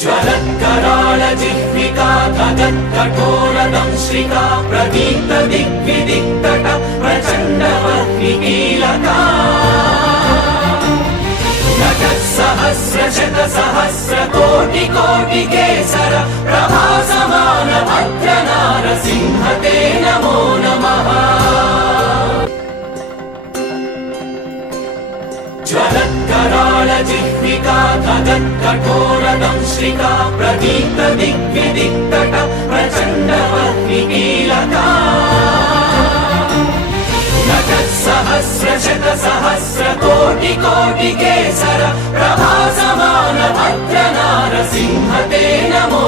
ज्वलत्कराळ जिह्विका धगत्कठोरदंश्रिका प्रदीप्त दिग्विदिक्तट प्रचण्डवह्निकीलका सहस्रशतसहस्रकोटिकोटिकेसर प्रभासमान भद्रनारसिंह ते नमो नमः। ज्वलत्कराळ जिह्विका धगत्कठोरदंश्रिका प्रदीप्त दिग्विदिक्तट प्रचण्डवह्निकीलका सहस्रशतसहस्रकोटिकोटिकेसर प्रभासमान भद्रनारसिंह ते नमो